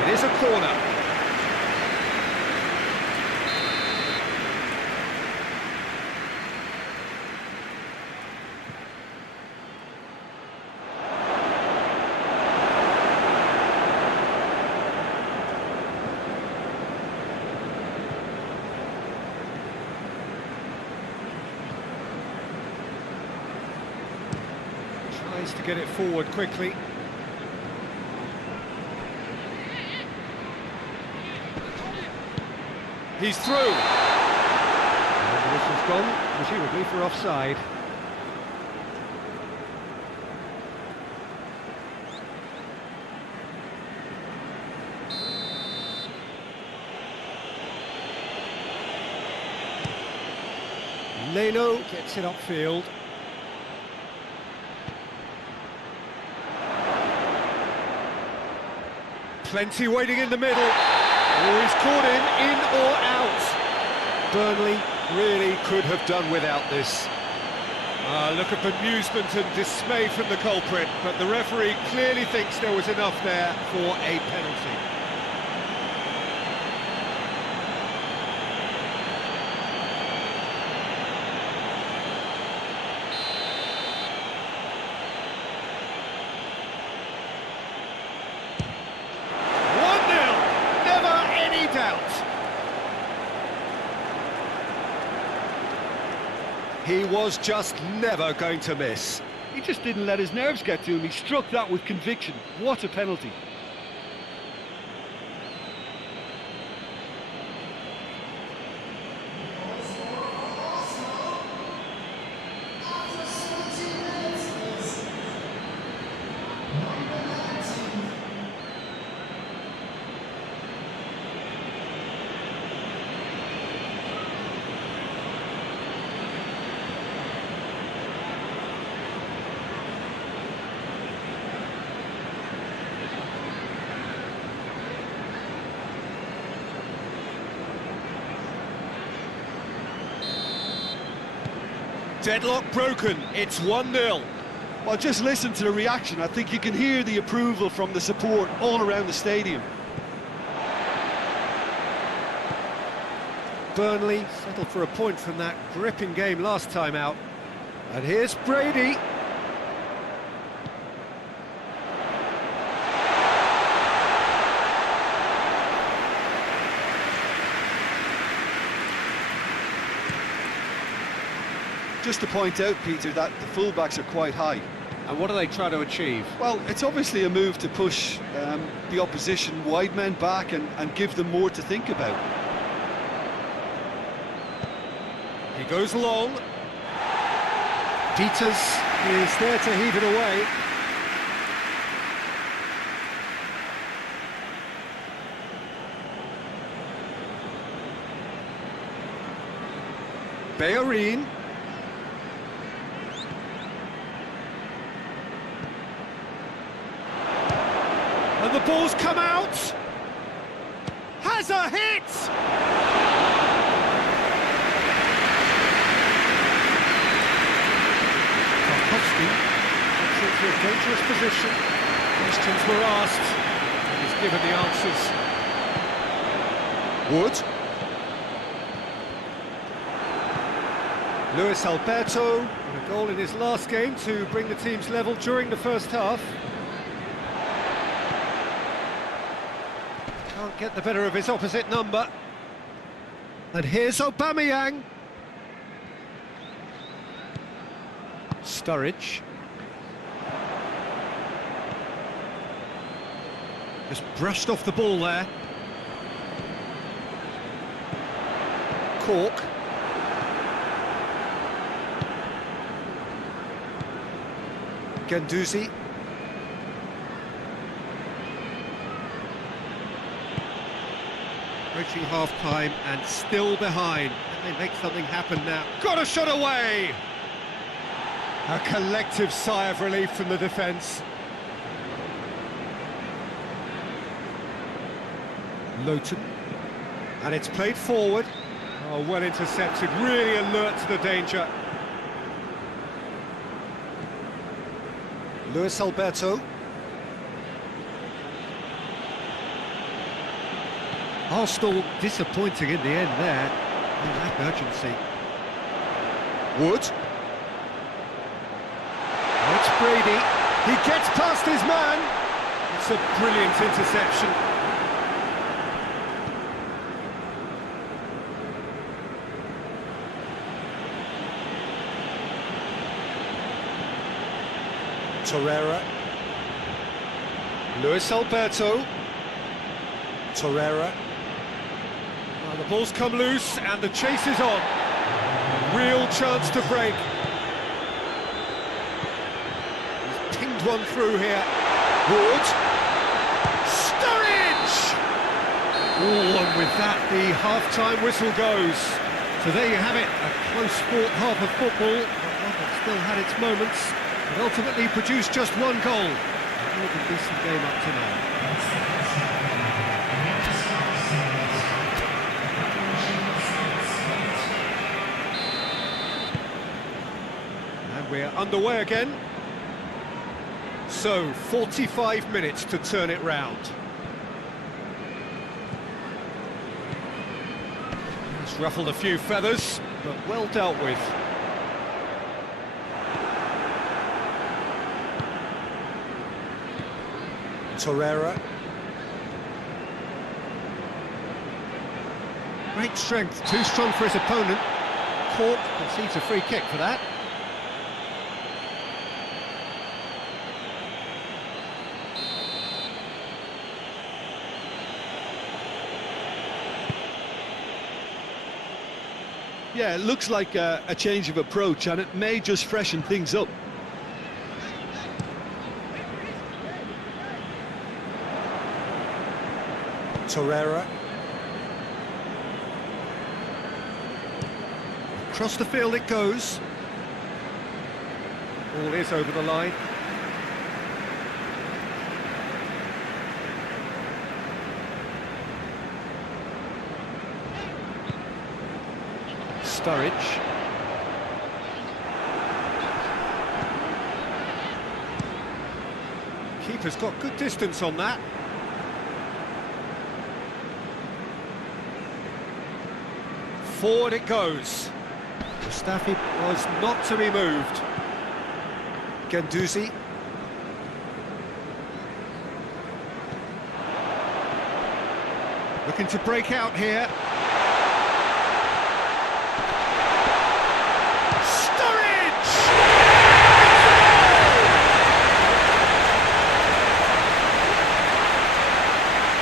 It is a corner. To get it forward quickly. He's through. And the whistle's gone, presumably for offside. Leno gets it upfield. Plenty waiting in the middle. Oh, he's caught him in or out. Burnley really could have done without this. Look at bemusement and dismay from the culprit, but the referee clearly thinks there was enough there for a penalty. He was just never going to miss. He just didn't let his nerves get to him. He struck that with conviction. What a penalty. Deadlock broken, it's 1-0. Well, just listen to the reaction. I think you can hear the approval from the support all around the stadium. Burnley settled for a point from that gripping game last time out. And here's Brady. Just to point out, Peter, that the fullbacks are quite high. And what are they trying to achieve? Well, it's obviously a move to push the opposition wide men back and give them more to think about. He goes long. Peters is there to heave it away. Bellerin. And the ball's come out. Has a hit! Tarkovsky gets into a dangerous position. Questions were asked, and he's given the answers. Wood. Luis Alberto, with a goal in his last game to bring the teams level during the first half. Can't get the better of his opposite number. And here's Aubameyang. Sturridge. Just brushed off the ball there. Cork. Guendouzi. Approaching half-time and still behind. Can they make something happen now? Got a shot away! A collective sigh of relief from the defence. Lowton. And it's played forward. Oh, well intercepted, really alert to the danger. Luis Alberto. Arsenal disappointing in the end there. Oh, that urgency. Wood. Oh, it's Brady. He gets past his man. It's a brilliant interception. Torreira. Luis Alberto. Torreira. Well, the ball's come loose and the chase is on. Real chance to break. He's pinged one through here. Wood. Sturridge! Oh, and with that, the half-time whistle goes. So there you have it, a close-fought half of football, but one that still had its moments. But ultimately produced just one goal. A more than decent game up to now. And we're underway again. So, 45 minutes to turn it round. It's ruffled a few feathers, but well dealt with. Torreira. Great strength, too strong for his opponent. Cork concedes a free kick for that. Yeah, it looks like a change of approach, and it may just freshen things up. Torreira. Across the field it goes. Ball is over the line. Sturridge. Keeper's got good distance on that. Forward it goes. Mustafi was not to be moved. Guendouzi. Looking to break out here. Sturridge!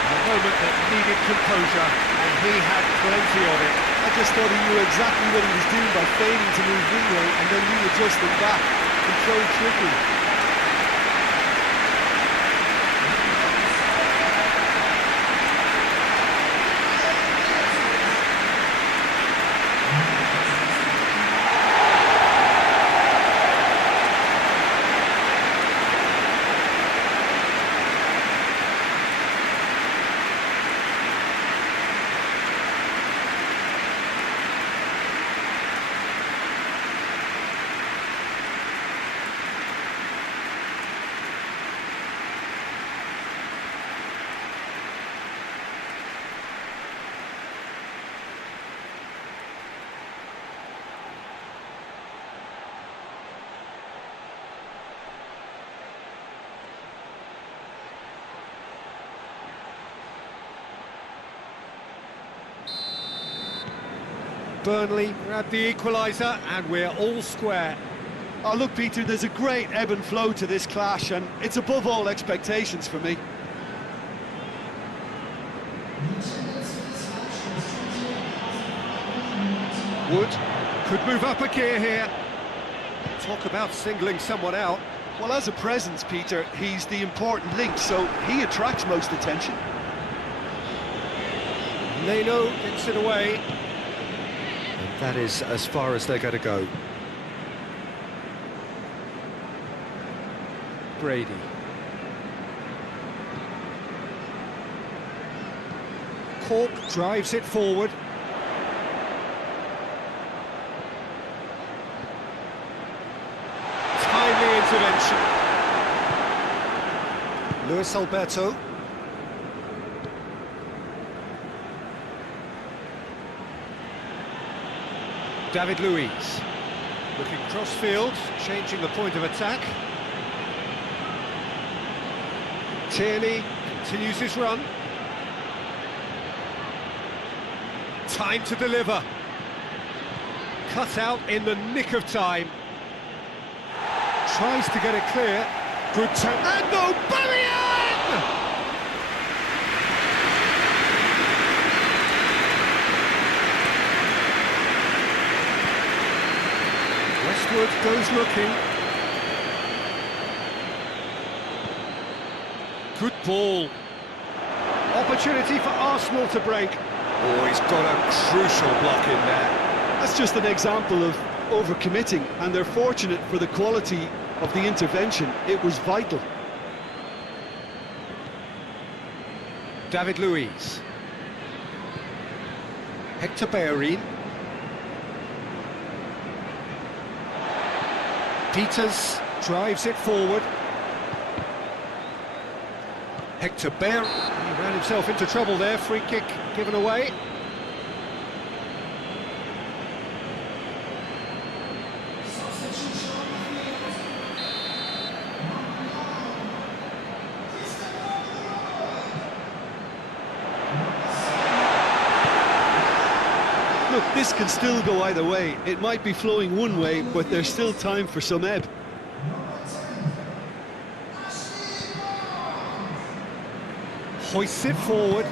A moment that needed composure, and he had plenty of it. I just thought he knew exactly what he was doing by feigning to move wing way and then readjusting back. Control tricky. Burnley grabbed the equaliser, and we're all square. Oh, look, Peter, there's a great ebb and flow to this clash, and it's above all expectations for me. Wood could move up a gear here. Talk about singling someone out. Well, as a presence, Peter, he's the important link, so he attracts most attention. Leno gets it away. And that is as far as they're going to go. Brady. Cork drives it forward. Timely intervention. Luis Alberto. David Luiz. Looking cross-field, changing the point of attack. Tierney continues his run. Time to deliver. Cut out in the nick of time. Tries to get it clear. Good turn. And Aubameyang! Westwood goes looking. Good ball. Opportunity for Arsenal to break. Oh, he's got a crucial block in there. That's just an example of overcommitting, and they're fortunate for the quality of the intervention. It was vital. David Luiz. Hector Bellerin. Peters drives it forward. Hector Bellerin. He ran himself into trouble there. Free kick given away. Look, this can still go either way. It might be flowing one way, but there's still time for some ebb. Hoists it forward.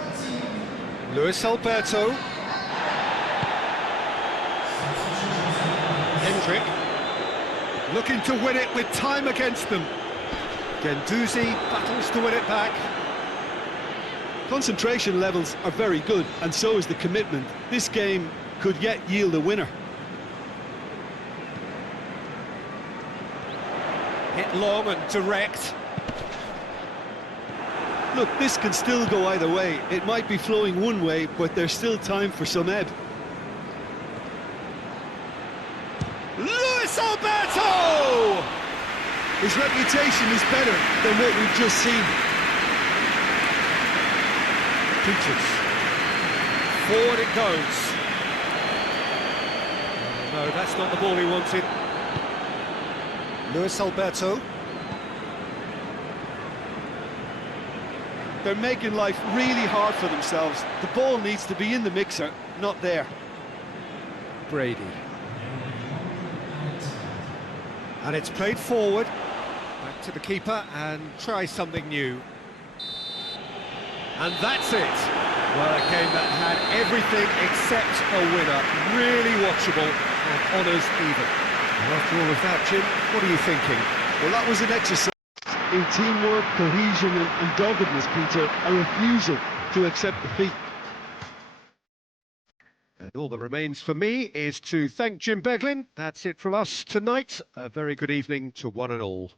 Luis Alberto. Hendrick. Looking to win it with time against them. Guendouzi battles to win it back. Concentration levels are very good, and so is the commitment. This game could yet yield a winner. Hit long and direct. Look, this can still go either way. It might be flowing one way, but there's still time for some ebb. Luis Alberto! His reputation is better than what we've just seen. Peters. Forward it goes. No, that's not the ball he wanted. Luis Alberto. They're making life really hard for themselves. The ball needs to be in the mixer, not there. Brady. And it's played forward. Back to the keeper and try something new. And that's it. Well, a game that had everything except a winner. Really watchable and honours even. After all of that, Jim, what are you thinking? Well, that was an exercise in teamwork, cohesion and doggedness, Peter. A refusal to accept defeat. And all that remains for me is to thank Jim Beglin. That's it from us tonight. A very good evening to one and all.